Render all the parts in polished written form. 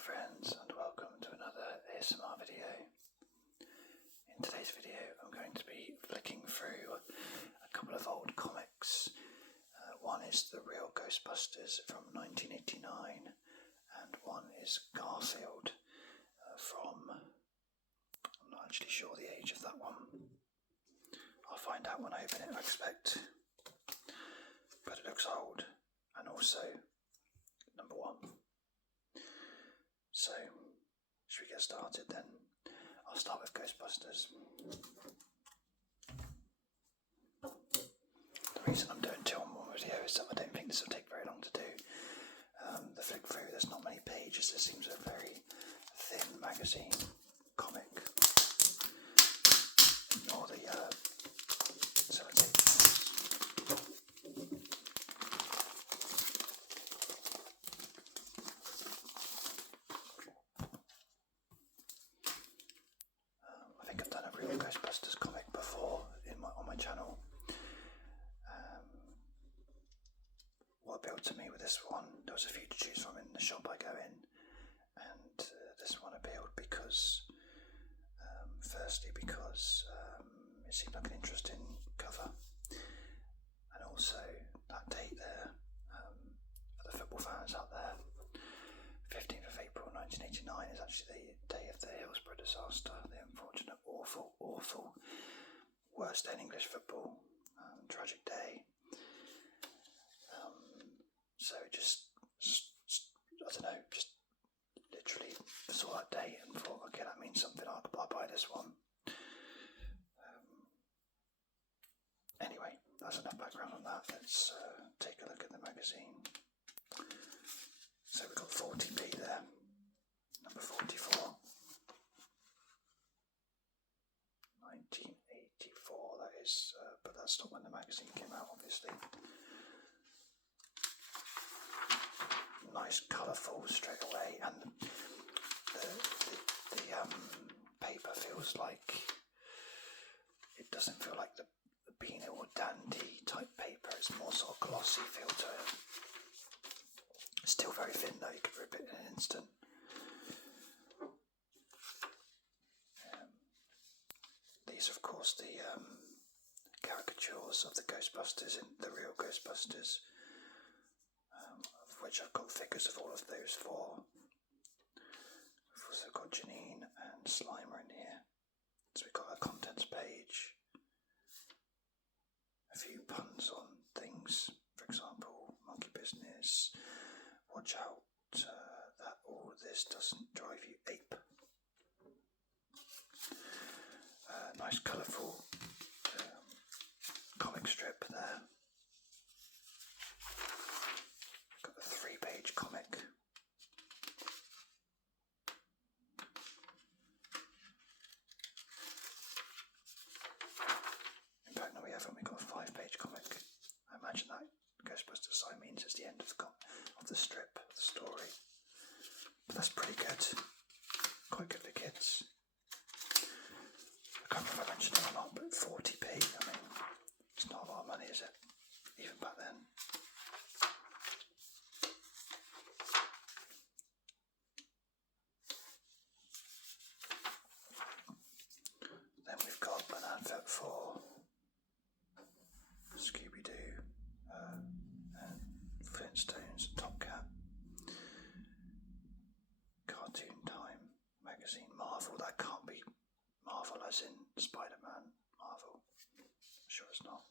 friends, and welcome to another ASMR video. In today's video I'm going to be flicking through a couple of old comics. One is The Real Ghostbusters from 1989 and one is Garfield from... I'm not actually sure the age of that one. I'll find out when I open it, I expect. But it looks old and also number one. So, should we get started then? I'll start with Ghostbusters. The reason I'm doing two on one video is that I don't think this will take very long to do. The flick through, there's not many pages. This seems a very thin magazine comic. Ignore the sellotape. I think I've done a Real Ghostbusters comic before on my channel. What appealed to me with this one, there was a few to choose from in the shop I go in, and this one appealed because, firstly because it seemed like an interesting cover, and also that date there, for the football fans out there, 15th of April 1989 is actually the day of the Hillsborough disaster, the unfortunate, awful, worst day in English football, tragic day. So just I don't know, just literally saw that date and thought, okay, that means something, I'll buy this one. Anyway, that's enough background on that. Let's take a look at the magazine. So we've got 40p there, number 44. 1984, that is, but that's not when the magazine came out, obviously. Nice, colourful straight away, and the paper feels like, it doesn't feel like the Beano or Dandy type paper, it's more sort of glossy feel to it. It's still very thin though, you could rip it in an instant. These are of course the caricatures of the Ghostbusters in The Real Ghostbusters, of which I've got figures of all of those four. We've also got Janine and Slimer in here. So we've got a contents page, a few puns on things, for example, monkey business, watch out that all this doesn't drive you ape. Nice colourful comic strip there. Got a 3-page comic. In fact, no, we haven't. We got a 5-page comic. I imagine that Ghostbusters sign means it's the end of the strip, of the story. But that's pretty good. Quite good for kids. I can't remember if I mentioned it or not, but 40p, I mean, it's not a lot of money, is it? Even back then. Then we've got an advert for Scooby-Doo, and Flintstones, Top Cat, Cartoon Time magazine, Marvel. That can't be Marvel as in Spider-Man, Marvel. Sure it's not.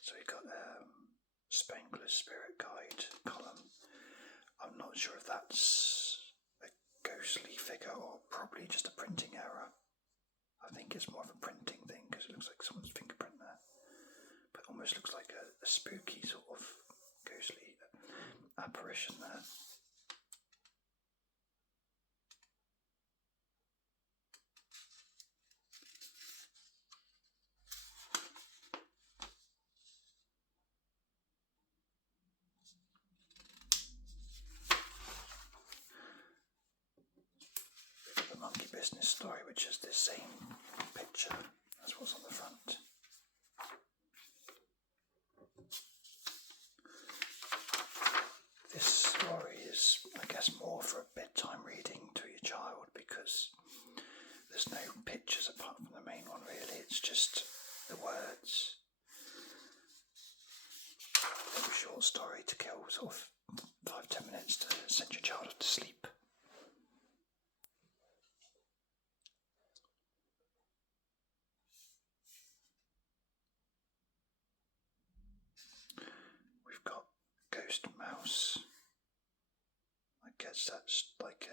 So we've got Spengler's Spirit Guide column. I'm not sure if that's a ghostly figure or probably just a printing error. I think it's more of a printing thing because it looks like someone's fingerprint there. But almost looks like a spooky sort of ghostly apparition there. Monkey business story, which is the same picture as what's on the front. This story is, I guess, more for a bit sort of 5-10 minutes to send your child off to sleep. We've got Ghost Mouse. I guess that's like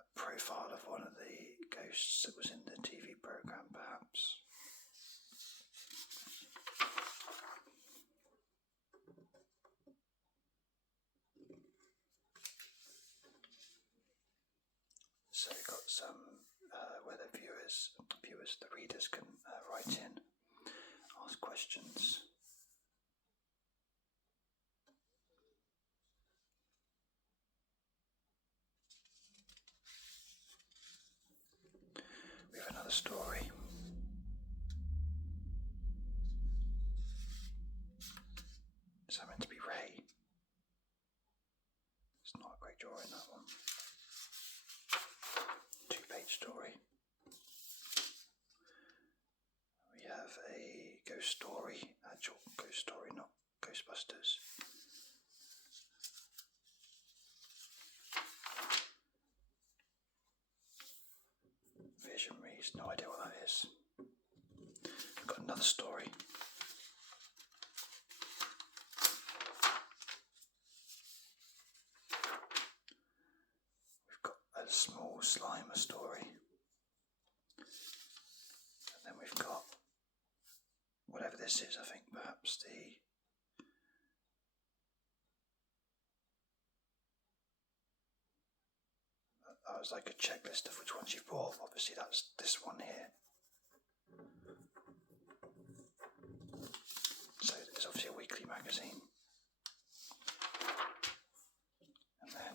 a profile of one of the ghosts that was in the TV program, perhaps. So we've got some where the the readers can write in, ask questions. We have another story. Is that meant to be Ray? It's not a great drawing, that one. 2-page story. We have a ghost story, actual ghost story, not Ghostbusters. Visionaries, no idea what that is. We've got another story. We've got a small Slimer story. And then we've got whatever this is, I think perhaps that was like a checklist of which ones you've bought. Obviously that's this one here. So it's obviously a weekly magazine. And then,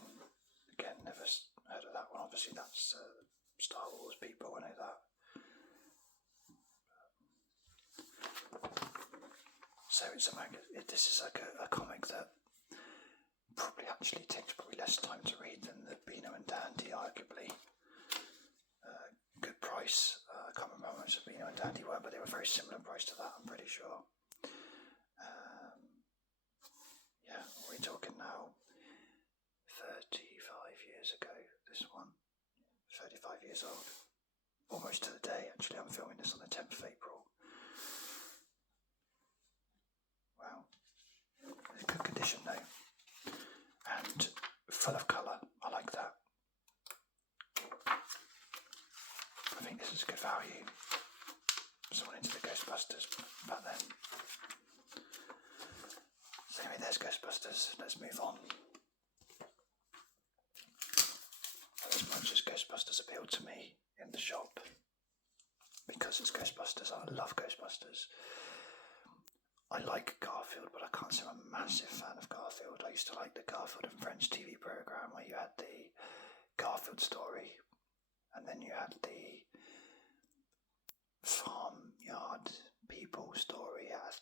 again, never heard of that one. Obviously that's Star Wars people, I know that. So it's a this is like a comic that probably actually takes less time to read than the Beano and Dandy, arguably. Good price. I can't remember how much the Beano and Dandy were, but they were very similar price to that, I'm pretty sure. Yeah, what are we talking now? 35 years ago, this one. 35 years old. Almost to the day, actually. I'm filming this on the 10th of April. Wow. It's good condition though. And full of colour. I like that. I think this is good value. Someone into the Ghostbusters back then. So anyway, there's Ghostbusters. Let's move on. As much as Ghostbusters appealed to me in the shop, because it's Ghostbusters, I love Ghostbusters. I like Garfield, but I can't say I'm a massive fan of Garfield. I used to like the Garfield and Friends TV program where you had the Garfield story, and then you had the farmyard people story. It had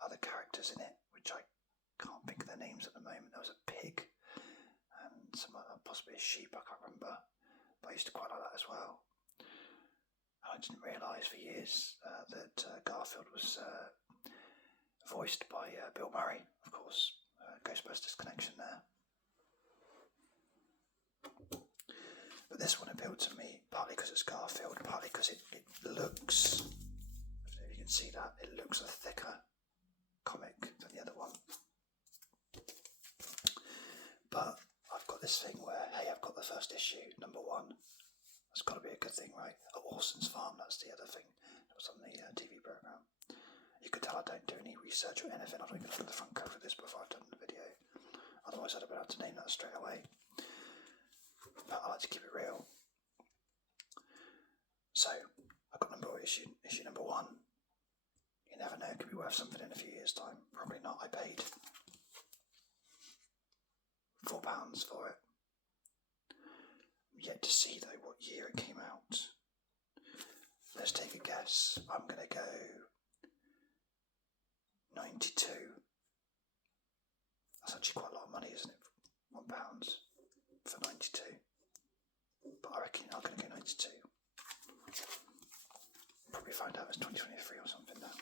other characters in it, which I can't think of their names at the moment. There was a pig and some other, possibly a sheep, I can't remember. But I used to quite like that as well. I didn't realise for years that Garfield was voiced by Bill Murray, of course. Ghostbusters connection there. But this one appealed to me partly because it's Garfield, partly because it looks, I don't know if you can see that, it looks a thicker comic than the other one. But I've got this thing where, hey, I've got the first issue, number 1. That's got to be a good thing, right? Oh, Orson's Farm, that's the other thing. That was on the TV programme. You could tell I don't do any research or anything. I don't even look at the front cover of this before I've done the video. Otherwise I'd have been able to name that straight away. But I like to keep it real. So, I've got issue number 1. You never know, it could be worth something in a few years' time. Probably not. I paid £4 for it. Yet to see though what year it came out. Let's take a guess. I'm going to go 92. That's actually quite a lot of money, isn't it? £1 for 92. But I reckon I'm going to go 92. Probably find out it's 2023 or something now.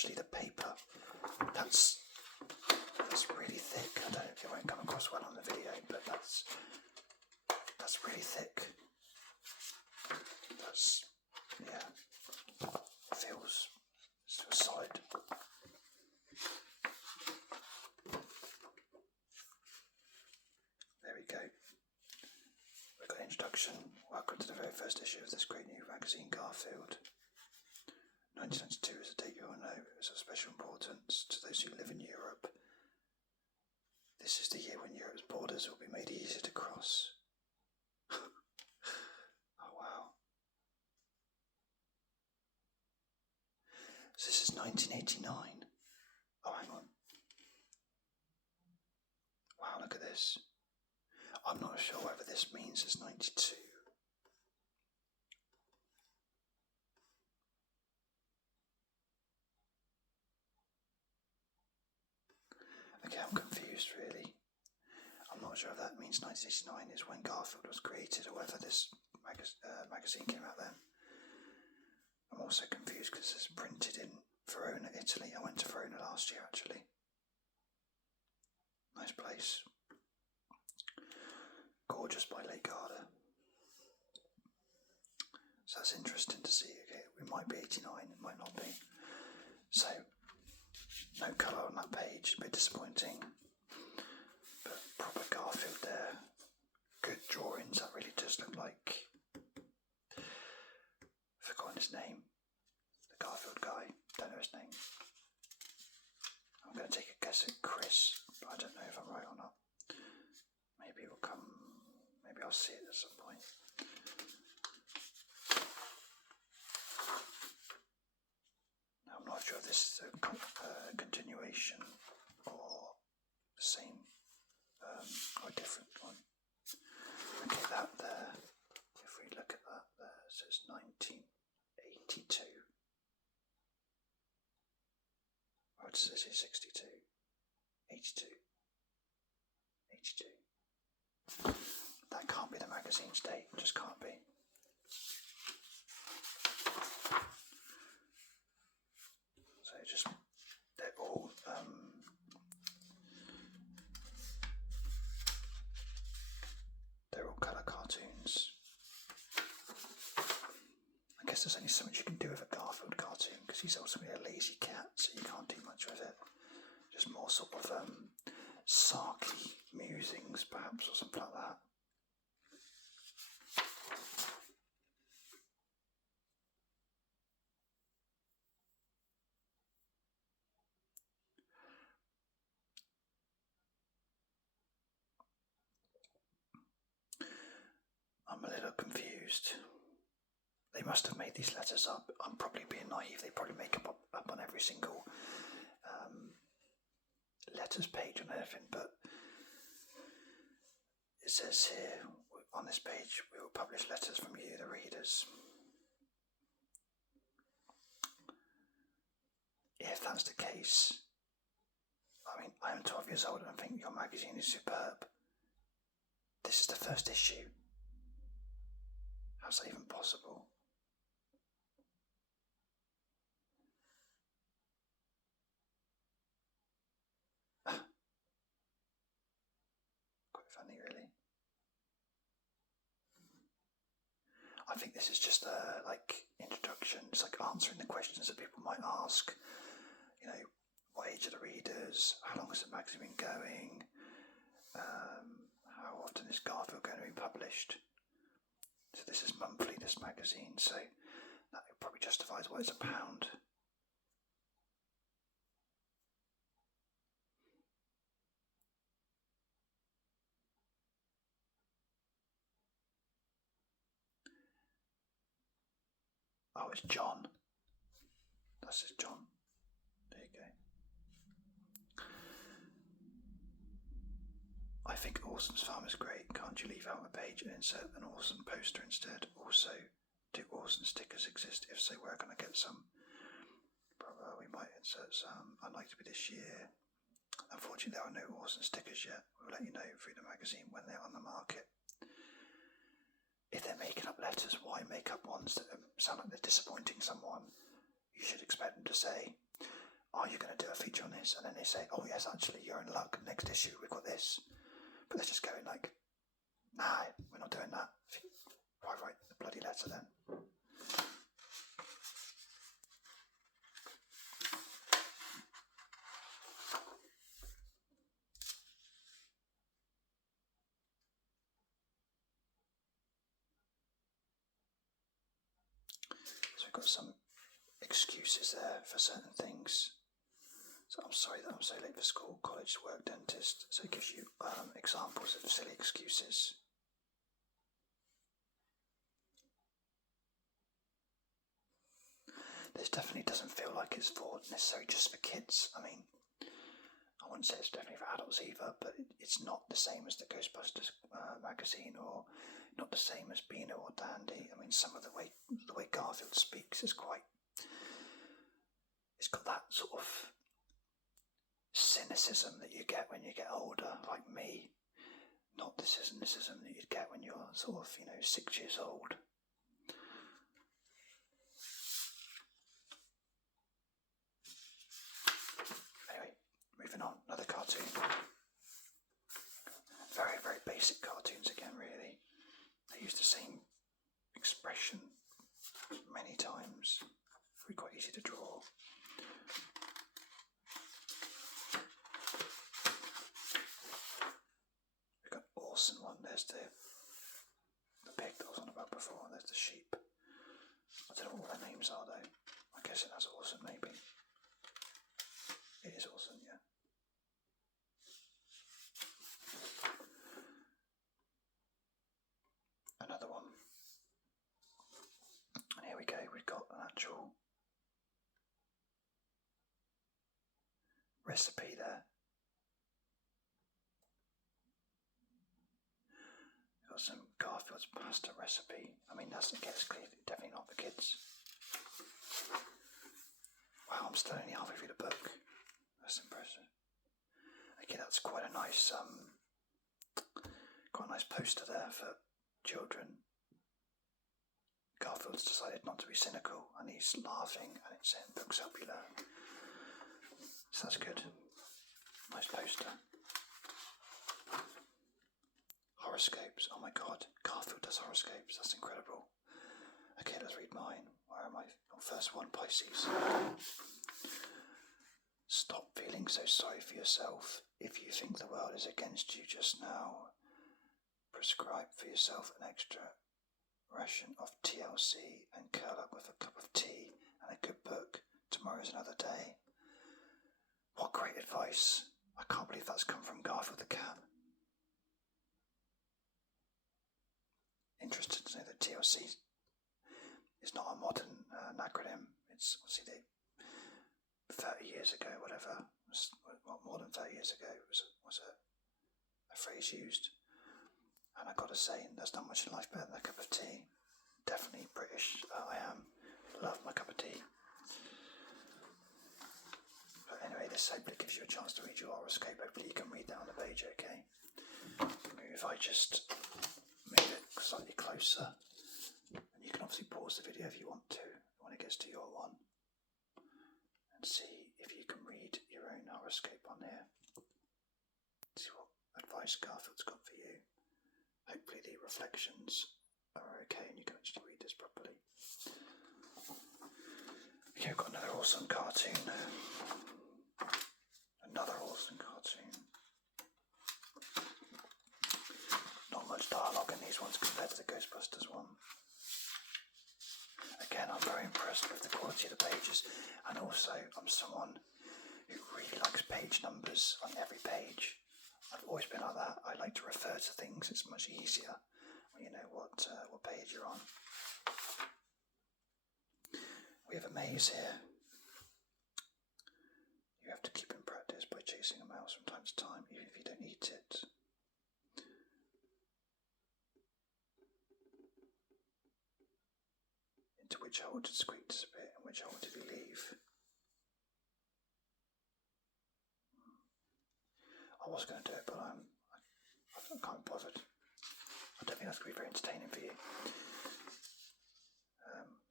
actually the paper. That's really thick. I don't know if it won't come across well on the video, but that's really thick. That's, yeah, feels solid. There we go. We've got an introduction. Welcome to the very first issue of this great new magazine, Garfield. 1992 is a date you all know. It was of special importance to those who live in Europe. This is the year when Europe's borders will be made easier to cross. Oh wow. So this is 1989. Oh, hang on. Wow, look at this. I'm not sure whether this means it's 92. Okay, I'm confused really. I'm not sure if that means 1989 is when Garfield was created or whether this magazine came out then. I'm also confused because it's printed in Verona, Italy. I went to Verona last year actually. Nice place. Gorgeous by Lake Garda. So that's interesting to see. Okay, it might be 89, it might not be. So, no colour on that page, a bit disappointing. But proper Garfield there. Good drawings, that really does look like... I've forgotten his name. The Garfield guy, don't know his name. I'm going to take a guess at Chris, but I don't know if I'm right or not. Maybe it will come... Maybe I'll see it at some point. I'm not sure if this is a continuation or the same or a different one. Okay, that there, if we look at that there, it says 1982. Or does it say 62? 82. 82. That can't be the magazine's date, just can't be. So just, they're all colour cartoons. I guess there's only so much you can do with a Garfield cartoon because he's ultimately a lazy cat, so you can't do much with it. Just more sort of sarky musings perhaps or something like that. I'm a little confused. They must have made these letters up. I'm probably being naive. They probably make them up on every single letters page on anything, but it says here on this page, we will publish letters from you, the readers. If that's the case, I mean, I am 12 years old and I think your magazine is superb. This is the first issue. How's that even possible? Quite funny, really. I think this is just a introduction. It's like answering the questions that people might ask. You know, what age are the readers? How long has the magazine been going? How often is Garfield going to be published? So this is monthly, this magazine, so that probably justifies why it's £1. Oh, it's John. That's his John. There you go. I think Awesome's Farm is great. Can't you leave out a page and insert an Awesome poster instead? Also, do Awesome stickers exist? If so, where can I get some? We might insert some. Unlikely to be this year. Unfortunately, there are no Awesome stickers yet. We'll let you know through the magazine when they're on the market. If they're making up letters, why make up ones that sound like they're disappointing someone? You should expect them to say, are you going to do a feature on this? And then they say, oh yes, actually you're in luck, next issue we've got this. But they're just going like, nah, we're not doing that. Why write the bloody letter then? So we've got some excuses there for certain things. So I'm sorry that I'm so late for school, college, work, dentist. So it gives you examples of silly excuses. This definitely doesn't feel like it's for necessarily just for kids. I mean, I wouldn't say it's definitely for adults either, but it's not the same as the Ghostbusters magazine, or not the same as Beano or Dandy. I mean, some of the way Garfield speaks is quite. It's got that sort of cynicism that you get when you get older, like me. Not the cynicism that you'd get when you're sort of, 6 years old. Anyway, moving on, another cartoon. Very, very basic cartoons again, really. They use the same expression many times. Very quite easy to draw. We've got Orson one. There's the pig that I was on about before. There's the sheep. I don't know what their names are though. I guess that's Orson maybe. It is Orson, yeah. Another one. And here we go, we've got an actual recipe there. We've got some Garfield's pasta recipe. I mean, that's clearly definitely not for kids. Wow, I'm still only halfway through the book. That's impressive. Okay, that's quite a nice poster there for children. Garfield's decided not to be cynical, and he's laughing, and it's in Books Help You Learn. So that's good. Nice poster. Horoscopes. Oh my god, Garfield does horoscopes. That's incredible. Okay, let's read mine. Where am I? Oh, first one, Pisces. Stop feeling so sorry for yourself. If you think the world is against you just now, prescribe for yourself an extra ration of TLC and curl up with a cup of tea and a good book. Tomorrow's another day. What great advice. I can't believe that's come from Garfield the cat. Interested to know that TLC is not a modern acronym. It's obviously 30 years ago, whatever, more than 30 years ago was a phrase used. And I've got to say, there's not much in life better than a cup of tea. Definitely British, I am. Love my cup of tea. But anyway, this hopefully gives you a chance to read your horoscope. Hopefully you can read that on the page, okay? Maybe if I just move it slightly closer. And you can obviously pause the video if you want to, when it gets to your one. And see if you can read your own horoscope on here. See what advice Garfield's got for you. Hopefully the reflections are okay and you can actually read this properly. Okay, we've got another awesome cartoon. Another awesome cartoon. Not much dialogue in these ones compared to the Ghostbusters one. Again, I'm very impressed with the quality of the pages, and also I'm someone who really likes page numbers on every page. I've always been like that. I like to refer to things. It's much easier when you know what page you're on. We have a maze here. You have to keep in practice by chasing a mouse from time to time, even if you don't eat it. Into which hole did Squeak disappear, and which hole did he leave? I was going to do it, but I can't be bothered. I don't think that's going to be very entertaining for you.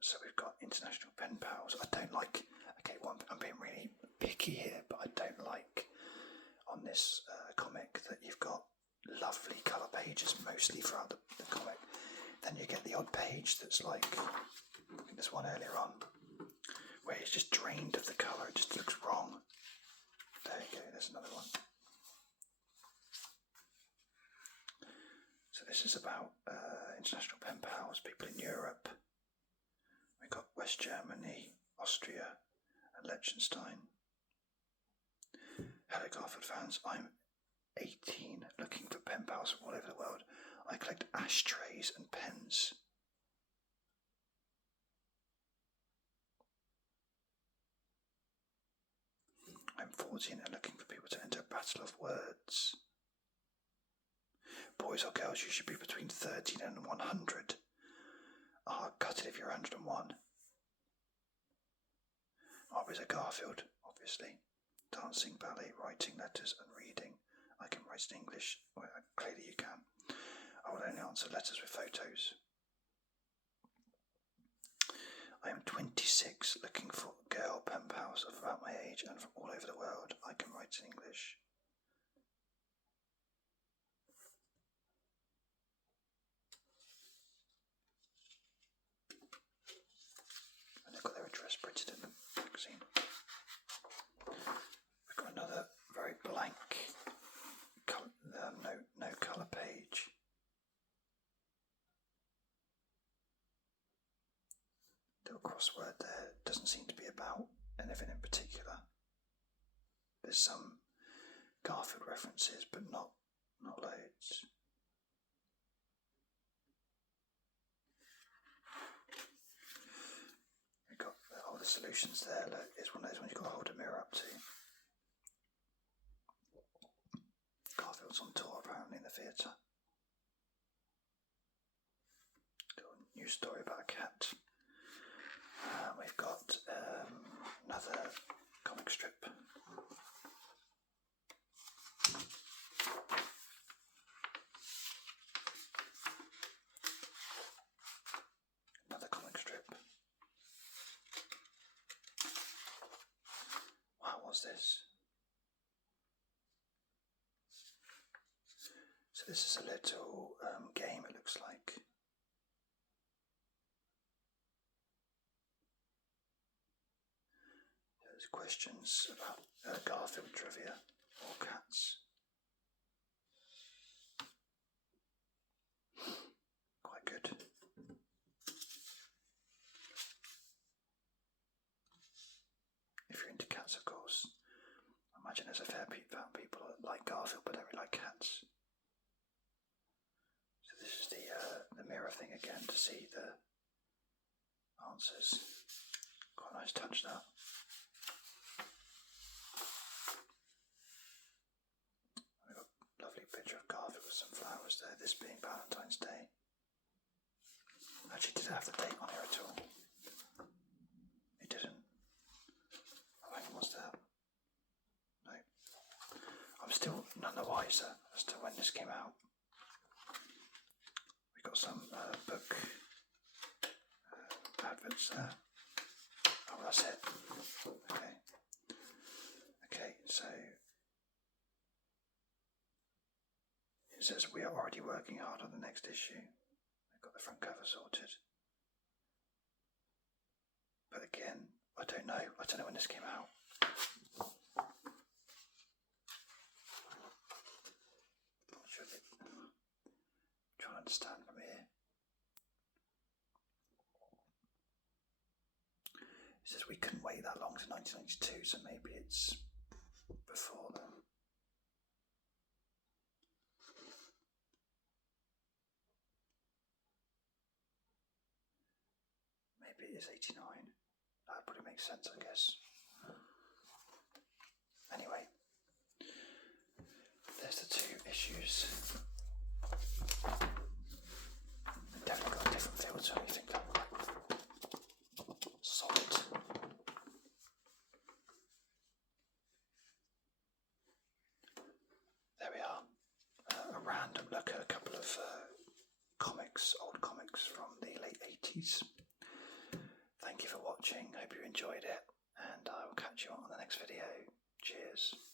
So we've got international pen pals. I don't like. Okay, I'm being really picky here, but I don't like on this comic that you've got lovely colour pages mostly throughout the comic. Then you get the odd page that's like, I think there's one earlier on, where it's just drained of the colour, it just looks wrong. There you go, there's another one. So this is about international pen pals, people in Europe. We've got West Germany, Austria and Liechtenstein. Hello Garfield fans, I'm 18 looking for pen pals from all over the world. I collect ashtrays and pens. I'm 14 and looking for people to enter a battle of words. Boys or girls, you should be between 13 and 100. Cut it if you're 101. Hobbies are Garfield, obviously. Dancing, ballet, writing letters and reading. I can write in English. Well, clearly you can. I will only answer letters with photos. I am 26, looking for girl pen pals of about my age and from all over the world. I can write in English. And they've got their address printed in the magazine. We've got another very blank, no colour page. Little crossword there. Doesn't seem to be about anything in particular. There's some Garfield references, but not loads. We've got all the solutions there. Look, it's one of those ones you've got to hold a mirror up to. Garfield's on tour apparently in the theatre. New story about a cat. We've got another comic strip. Another comic strip. Wow, what's this? So this is a little game, it looks like. There's questions about Garfield trivia or cats. Quite good. If you're into cats, of course. I imagine there's a fair amount of people that like Garfield but don't really like cats. So this is the mirror thing again to see the answers. Quite a nice touch that. We've got a lovely picture of Garfield with some flowers there, this being Valentine's Day. Actually, did it have the date on here at all? It didn't. Oh, hang on, what's that? No. I'm still none the wiser as to when this came out. We've got some book adverts there. Oh, that's it. Okay. Okay, so it says we are already working hard on the next issue. They've got the front cover sorted. But again, I don't know. I don't know when this came out. Trying to understand from here. It says we couldn't wait that long to 1992, so maybe it's before then. Maybe it is 89. That probably makes sense, I guess. Anyway, there's the two issues. They've definitely got a different feel to them. You think that solid. There we are. A random look at a couple of comics, old comics from the late 80s. Thank you for watching. Hope you enjoyed it, and I will catch you on the next next video. Cheers.